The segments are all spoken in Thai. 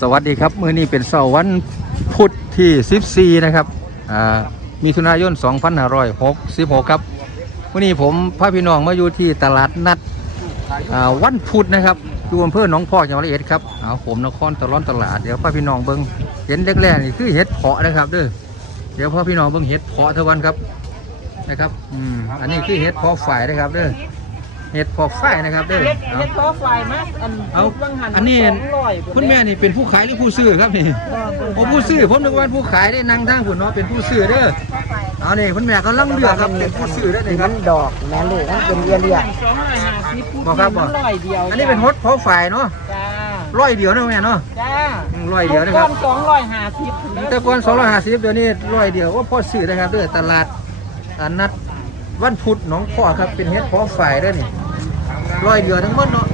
สวัสดีครับ มื้อนี้เป็นเสาร์วันพุธที่ 14 นะครับอ่ามีถุนายน 2566 ครับมื้อนี้ผมพาพี่น้องมาอยู่ที่ตลาดนัดอ่าวันพุธนะครับอยู่อำเภอหนองพอกจังหวัดร้อยเอ็ดครับเอาผมนครตะลอนตลาดเดี๋ยวพาพี่น้องเบิ่งเห็นแรกๆนี่คือเห็ดเพาะนะครับเด้อเดี๋ยวพาพี่น้องเบิ่งเห็ดเพาะเทวันครับนะครับ อืมอันนี้คือเห็ดเพาะฝ่ายนะครับเด้อ เห็ดเพาะฝ่ายนะครับเด้อเฮ็ดเอาเฮ็ดโต๊ะไฟมากอันเอาบิ่งหัอันนี้สงร้อยคุณแม่นี่เป็นผู้ขายหรือผู้ซื้อครับนี่ผมผู้ซื้อผมนึกว่าผู้ขายได้นั่งทางผุนเนาะเป็นผู้ซื้อเด้อเอานี่คุณแม่ก็ลังเลือกครับเป็นผู้ซื้อได้อนี่ครับ ดอกแม่ลูกมันเป็นเรียเรียสองร้อยห้าสิบบอกครับบอก ร้อยเดียวอันนี้เป็นฮดเพาฝ่ายเนาะจ้าร้อยเดียวเนาะแม่เนาะจ้าอืมร้อยเดียวนะครับ ก้อนสองร้อยห้าสิบแต่ก่อน250เดี๋ยวนี้ร้อยเดียวว่าพ่อซื้อนะครับเด้อตลาดอันนัดวันพุธหนองพ่อครับเป็นเฮ็ดเพาะฝ่ายเด้อนี่ ร้อยเดียวทั้งหมดเนาะ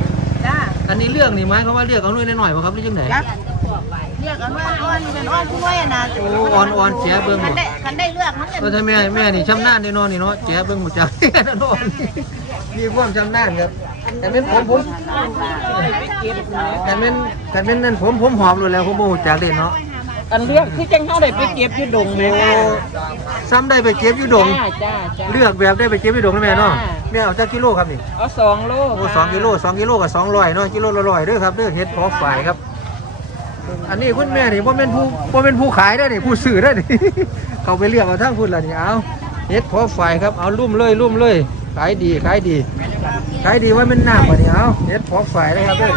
จ้าอันนี้เรื่องนี่หมายความว่าเลือกเอาหน่วยหน่อยๆบ่ครับหรือจังไดครับเรียกกันว่าอ้อนเป็นอ้อนช่วยนะโอ้อ่อนๆเสียเบิ่งคับ่นได้คันได้เลือกมันจะก็ถ้าแม่แม่นี่ชำนาญแน่นอนนี่เนาะแจ๋เบิ่งหมดจักแน่นอนมีความชำนาญครับแต่เป็นผมผมแต่เป็นแต่เป็นนั่นผมผมหอบเลยแหล้วผมโมโหจักเด่นเนาะ อันเลือกคือจังเท่าได้ไปเก็บอยู่ดงแม่โอ้ซ้ำได้ไปเก็บอยู่ดง จ้าจ้าจ้า เลือกแบบได้ไปเก็บอยู่ดงนะแม่เนาะแม่เอาจักกิโลครับนี่เอาสองโลโอ้สองกิโลสองกิโลกับสองร้อยเนาะกิโลละร้อยเด้อครับเด้อเฮ็ดพอฝ่ายครับ อันนี้คุณแม่นี่บ่เป็นผู้บ่เป็นผู้ขายได้อนี่ผู้ซื้อได้อนี่ เขาไปเลือกเอาทั้งพุ่นละนี่เอาเฮ็ดพอฝ่ายครับเอาลุ่มเลยลุ่มเลยขายดีขายดีขายดีว่ามันหนักกว่านี้เอาเฮ็ดพอฝ่ายเลยครับเด้อ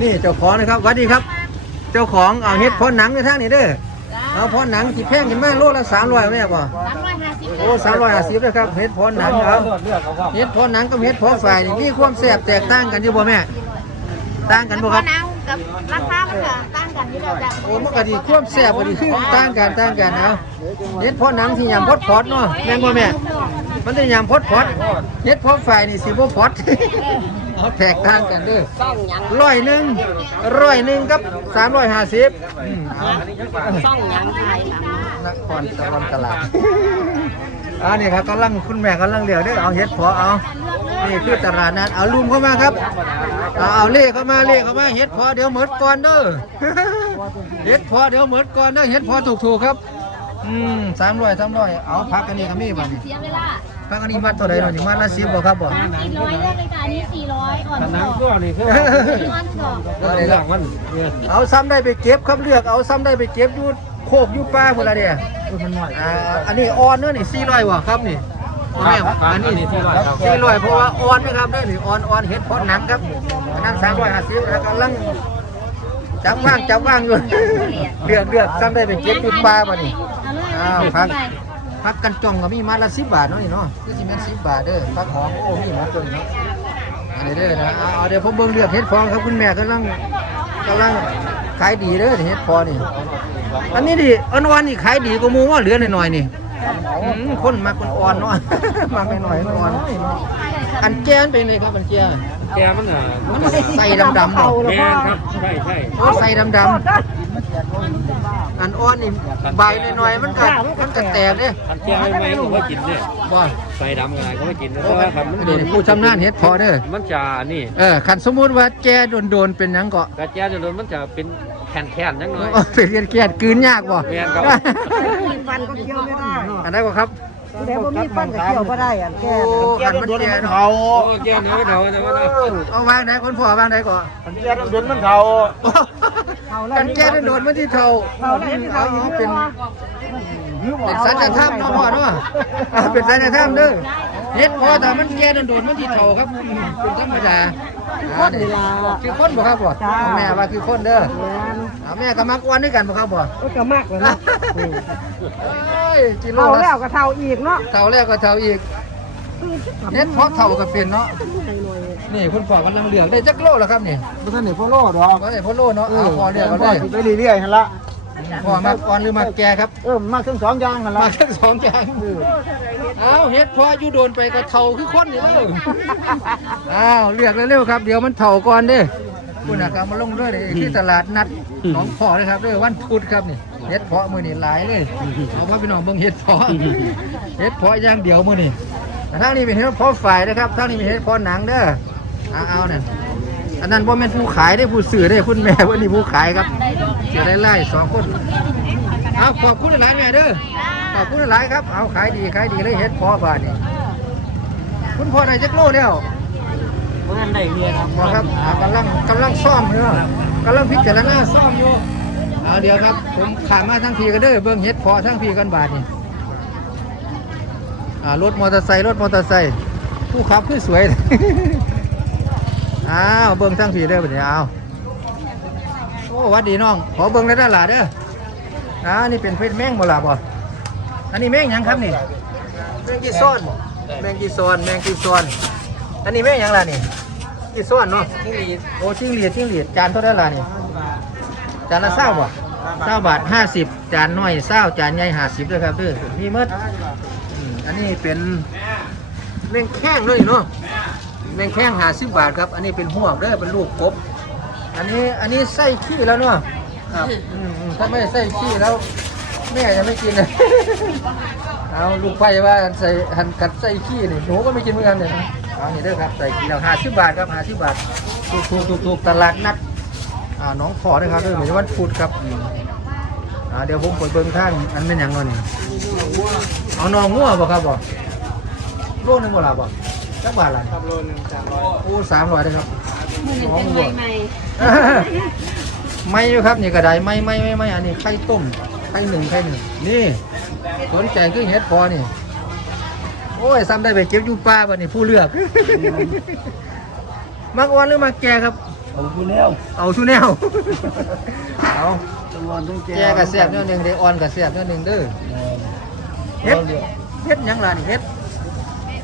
นี่เจ้าของนะครับสวัสดีครับ เจ้าของเอาเฮ็ดพอหนังในทางนี้เด้อเอาพอหนังที่แพงขึ้นมาโลละ300แม่บ่โอ้350นะครับเฮ็ดพอหนังเอาเฮ็ดพอหนังกับเฮ็ดพอฝ่ายนี่มีความแซ่บแตกต่างกันอยู่บ่แม่ต่างกันบ่ครับน้ำกับราคามันก็ต่างกันที่เราจะโอ้มันก็ดีความแซ่บก็ดีคือต่างกันต่างกันเอาเฮ็ดเพอหนังที่ยำพอดพอดเนาะแม่นบ่แม่มันได้ยำพอดพอดเฮ็ดเพอฝ่ายนี่สิบ่พอดเอา แตกต่างกันเด้อร้อยหนึ่งร้อยหนึ่งกับสามร้อยห้าสิบอืมเอาต้องยังไทยนครตะวันตลาดอันนี้ครับกำลังคุณแม่กำลังเลือกเด้อเอาเฮ็ดเพอเอานี่คือตลาดนัดเอาลุมเข้ามาครับ เอาเอาเลขเข้ามาเลขเข้ามาเฮ็ดเพอเดี๋ยวหมดก่อนเด้อเฮ็ดเพอเดี๋ยวหมดก่อนเด้อเฮ็ดเพอถูกๆครับอืมสามร้อยสามร้อยเอาพักอันนี้ก็มีบ่นี่เสียเวลา พักอันนี้มัดตัวใดหน่อยมัดละสิบบ่ครับบ่สามสี่ร้อยแรกเลยค่ะอันนี้สี่ร้อยอ่อนดอกก็นี่คืออ่อนดอกเอาได้ครับเอาซ้ำได้ไปเก็บครับเลือกเอาซ้ำได้ไปเก็บยูโคกอยู่ป่าพุ่นละเด้ออ่าอันนี้อ่อนเด้อนี่สี่ร้อยบ่ครับนี่พ่อแม่อันนี้นี่สี่ร้อยสี่ร้อยเพราะว่าอ่อนนะครับเด้อนี่อ่อนอ่อนเฮ็ดเพอหนังครับนนั้นสามร้อยห้าสิบแล้วกำลังจับว่างจับว่างอยู่เลือกเลือกซ้ำได้ไปเก็บอยู่ป่าบ่นี่อาเลยอ้าวพัก พักกันจ่องก็มีมัดละสิบบาทเนาะนี่เนาะคือสิแม่นสิบบาทเด้อพักหอมโอ้มีหมดตัวนี้เนาะอันนี้เด้อนะเอาเอาเดี๋ยวผมเบิ่งเลือกเฮ็ดพอครับคุณแม่กำลังกำลังขายดีเด้อนี่เฮ็ดพอนี่ อันนี้ดิอ่อนๆนี่ขายดีกว่าหมูว่าเหลือหน่อยๆนี่อืมคนมักคนอ่อนเนาะมักหน่อยๆอ่อนอันแก้นเป็นไงครับอันแก้แกมันอะมันใส่ดำๆเนาะแกนครับใช่ใช่โอ้ใส่ดำๆ อันอ่อนนี่ใบหน่อยๆมันก็มันก็แตกเด้คันแกไม่ไหมผมว่ากินเนี่ยบ่ใส่ดำกันก็ไม่กินนะเพโอ้ราะว่าครับมันเดี๋ยวนี้ผู้ชำนาญเฮ็ดพอเด้อมันจะนี่เออคันสมมุติว่าแกโดนๆเป็นหยังก็กระแจจะโดนมันจะเป็นแผ่นแผ่นๆจังหน่อยเออเป็นเรียนเกียดกลืนยากบ่แม่นครับฟันก็เคี้ยวไม่ได้อันนั้นบ่ครับเดี๋ยวผมมีฟันก็เคี้ยวไม่ได้อะแกโอ้คันมันแกเนาะโอ้แกเนื้อเดี๋ยวเดี๋ยวนะเอาวางไหนคนพ่อวางไหนก่อนคันแกโดนมันเขา กันแกโดนมันที่เท่าเอาเอาเป็นเป็นสัจธรรมเนาะพ่อเนาะเอาเป็นสัจธรรมเด้อเฮ็ดพอแต่มันแกโดนๆมันที่เท่าครับเป็นธรรมดาคนเวลาคือคนบ่ครับบ่เอาแม่ว่าคือคนเด้อเอาแม่ก็มักอ้วนด้วยกันบ่ครับบ่ก็จะมากเลยนะเอ้ยกิโลเท่าละแล้วก็เท่าอีกเนาะเท่าแล้วก็เท่าอีกเน็ตเพราะเท่าก็เป็นเนาะ นี่คุณพ่อกำลังเลือกได้จักโลแล้วครับนี่บ่ทันได้พ่อโลดอกก็ได้พ่อโลเนาะเอาพอเลือกเอาพ่อได้สิไปเรื่อยๆหั่นละพ่อมาก่อนหรือมาแกครับ เออมาทั้งสองอย่างหั่นละมาทั้งสองอย่างเอาเฮ็ดพออยู่โดนไปก็เท่าคือคนนี่เด้ออ้าวเลือกเร็วๆครับ เดี๋ยวมันเท่าก่อนเด้อคุณน่ะก็มาลงด้วยนี่ที่ตลาดนัดหนองพ่อเลยครับเด้อวันพุธครับนี่เฮ็ดเพาะมื้อนี้หลายเลยเอาว่าพี่น้องเบิ่งเฮ็ดเพาะเฮ็ดเพาะอย่างเดียวมื้อนี้ทางนี้เป็นเฮ็ดเพาะฝ่ายนะครับทางนี้เป็นเฮ็ดเพาะหนังเด้อ เอาเอานั่นอันนั้นบ่แม่นผู้ขายได้ผู้ซื้อได้คุณแม่วันนี้ผู้ขายครับเสียได้ไล่สองคนเอาขอบคุณหลายๆแม่เด้อขอบคุณหลายๆครับเอาขายดีขายดีเลยเฮ็ดพอบาทนี่คุณพ่อได้จักโลแล้วเพราะงั้นได้เรียนบอกครับอ่ากำลังกำลังซ่อมอยู่กำลังพิจารณาซ่อมอยู่เอาเดี๋ยวครับผมขามมาทั้งพีกันเด้อเบิ่งเฮ็ดพอทั้งพีกันบาทนี่อ่ารถมอเตอร์ไซค์รถมอเตอร์ไซค์ผู้ขับคือสวย อ้าวเบิ่งทั้งพีเด้อบัดนี้เอาโอ้หวัดดีน้อง ขอเบิ่งได้ด้านหลาเด้ออ่านี่เป็นเพชรแมงบ่ล่ะบ่อันนี้แมงหยังครับนี่แมงกีซ้อนแมงกีซ้อนแมงกีซ้อนอันนี้แม่งหยังล่ะนี่กี่ส่วนเนาะจิ้งหรีดโอ้จิ้งหรีดจิ้งหรีดจานเท่าไหร่ล่ะนี่จานละเศร้าบ่เศร้าบาทห้าสิบจานน้อยเศร้าจานใหญ่ห้าสิบด้วยครับเด้อมีหมดอืมอันนี้เป็นแมงแข้งด้วยเนาะ แมงแข้งหาสิบบาทครับ อันนี้เป็นหัวกเด้อเป็นลูกกบ อันนี้อันนี้ไส้ขี้แล้วเนาะครับอืมอืมถ้าไม่ไส้ขี้แล้ว แม่จะไม่กินนะ เอาลูกไฟว่าใส่หันกัดใส่ขี้นี่หนูก็ไม่กินเหมือนกันเลยนะเอานี่เด้อครับใส่กินแล้วห้าสิบบาทครับห้าสิบบาทถูกถูกถูกถูกตลาดนัดอ่าน้องขอนะครับเด้อเหมือนวันพุธครับอืมอ่าเดี๋ยวผมไปเบิ่งทางอันเป็นหยังเนาะนี่เอานองงัวบ่ครับบ่โลนึงบ่ล่ะบ่ จักบาทล่ะครับโลนึงสามร้อยโอ้สามร้อยเลยครับมือหนึ่งเป็นใหม่ใหม่ไม่อยู่ครับนี่กระไดไม่ไม่ไม่ไม่อันนี้ไข่ต้มไข่หนึ่งไข่หนึ่งนี่สนใจคือเฮ็ดพอนี่โอ้ยซ้ำได้ไปเก็บอยู่ป่าบ่นี่ผู้เลือกมักอ่อนหรือมักแก่ครับเอาคุณแล้วเอาทุแนวเอาจำนวนต้องแกแก่กับแซ่บเนื้อหนึ่งเด้อ่อนกับแซ่บเนื้อหนึ่งเด้อเฮ็ดเฮ็ดหยังล่ะนี่เฮ็ด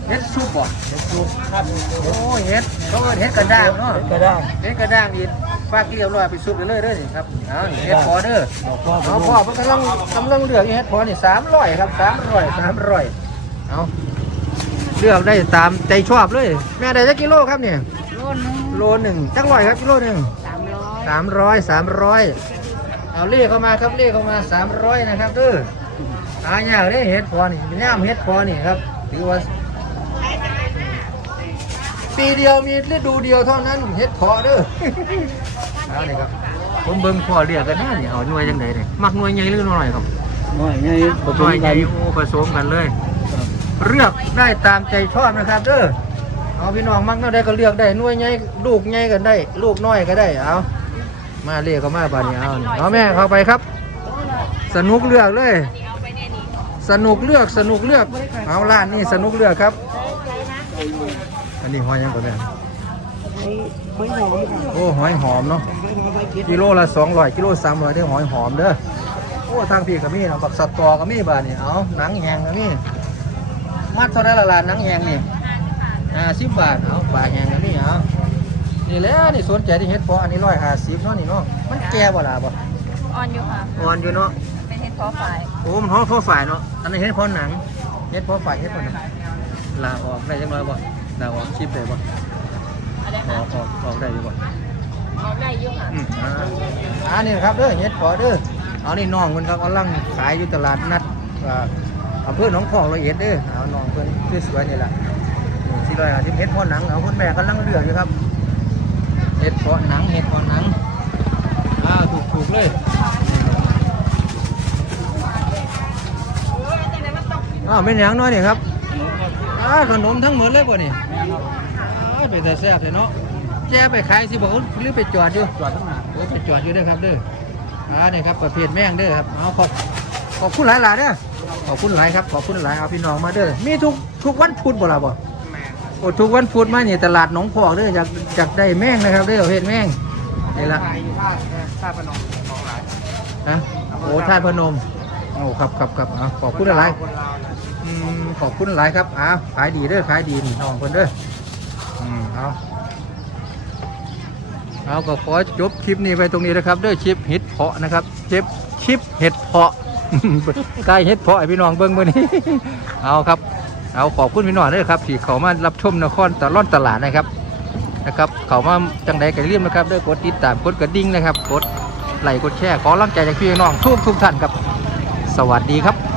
เฮ็ดซุปบ่ดูครับโอ้ยเฮ็ดเขาเอิ้นเฮ็ดกระด้างเนาะก็ได้เฮ็ดกระด้างอีกฝากเรียบร้อยไปซุปไปเลยเด้อนี่ครับเอานี่เฮ็ดพอเด้อบอกพ่อเอาพ่อมันกำลังกำลังเลือกอยู่เฮ็ดพอนี่สามร้อยครับสามร้อยสามร้อยเอาเลือกได้ตามใจชอบเลย แม่ได้จักกิโลครับเนี่ยโลนึงโลหนึ่งจักร้อยครับกิโลหนึ่งสามร้อยสามร้อยสามร้อยเอาเลขเข้ามาครับเลขเข้ามาสามร้อยนะครับเด้อหายากเลยเฮ็ดพอนี่เป็นย่ามเฮ็ดพอนี่ครับถือว่า ปีเดียวมีฤดูเดียวเท่านั้นเฮ็ดพอเด้อเอาเลยครับผมเบิ่งพ่อเรียกกันหน้าเนี่ยเอาหน่วยจังไดเนี่ยมักหน่วยใหญ่หรือหน่วยครับน้อยไงผสหน่มวยใหกัญ่นโอ้ผสมกันเลยเลือกได้ตามใจชอบนะครับเด้อเอาพี่น้องมักเท่าใดก็เลือกได้หน่วยใหญ่ลูกใหญ่กันได้ ลูกน้อยก็ได้เอามาเรียกเขามาบาดนี้เอาเอาแม่เข้าไปครับ สนุกเลือกเลย สนุกเลือกสนุกเลือกเอาร้านนี่สนุกเลือกครับอั นนี้หอยยังก่อนเนี่ยไม่หอมโอ้หอยหอมเนาะกิโลละสองร้อยกิโลสามร้อยได้หอยหอมเด้อโอ้ทางพี่ก็มีเนาะบักสัตว์ตอก็มีบาดนี่เอาหนังแหงก็มีมัดเท่าไรละลานหนังแหงนี่อ่าสิบบาทเอาปลาแหงก็มีเอานี่แหล้วนี่สนใจที่เฮ็ดเพออันนี้ร้อยห้าสิบเนาะนี่เนาะมันแก่บ่ล่ะบ่อ่อนอยู่ค่ะอ่อนอยู่เนาะเป็นเห็ดพอฝ่ายโอ้มันห้องเพอฝ่ายเนาะอันนี้เฮ็ดเพอหนังเฮ็ดเพอฝ่ายเฮ็ดเพอหนังลาออกได้จังไรบ่ ลาออกชิปได้บ่อะไรอคะอกออกออกได้อยู่บ่ออกได้อยู่ค่ะอืมอ่าอันนี้ครับเด้อเฮ็ดพอเด้อเอานี่น้องเพิ่นครับกำลังขายอยู่ตลาดนัดอ่าอำเภอหนองพอกละเอียดเด้อเอาน้องเพิ่นคือสวยนี่ล่ะสี่ร้อยห้าสิบเฮ็ดพอหนังเอาคุณแม่กำลังเลือกอยู่ครับเฮ็ดพอหนังเฮ็ดพอหนังอ้าวถูกถูกๆเลยอ้าวเป็นหยังน้อยนี่ครับอ้าวขนมทั้งหมดเลยบ่นี่ อ้าวเป็นแต่แซ่บเลยเนาะแจ้ไปขายสิบ่หรือไปจอดอยู่จอดตั้งนานโอ้ไปจอดอยู่เด้อครับเด้ออ่านี่ครับประเภทแม่งเด้อครับเอาขอบขอบคุณหลายหลายๆเด้อขอบคุณหลายครับขอบคุณหลายเอาพี่น้องมาเด้อมีทุกทุกวันพุธบ่ล่ะบ่โอ้ทุกวันพุธมานี่ตลาดหนองพอกเด้ออยากอยากได้แม่งนะครับเด้อประเภทแม่งนี่ละ ขายอยู่ท่าท่าพนมของหลายฮะโอ้ท่าพนม โอ้ครับครับครับเอาขอบคุณหลายคนลาวนะๆอื มขอบคุณหลายครับอ้าวขายดีเด้อขายดีนี่น้องเพิ่นเด้ออืมเอาเอาก็ขอจบคลิปนี้ไปตรงนี้นะครับเด้อคลิปเห็ดเพาะนะครับเจ็บคลิปเห็ดเพาะใกล้เห็ดเพาะพี่น้องเบิ่งมื้อนี้ เอาครับ เอาขอบคุณพี่น้องเด้อครับที่เขามารับชมนครตลอดตลาดนะครับนะครับ เขามาจังใดก็อย่าลืมนะครับเด้อกดติดตามกดกระดิ่งนะครับ กดไลค์กดแชร์ขอรังใจจากพี่น้องทุกทุกท่านครับ สวัสดีครับ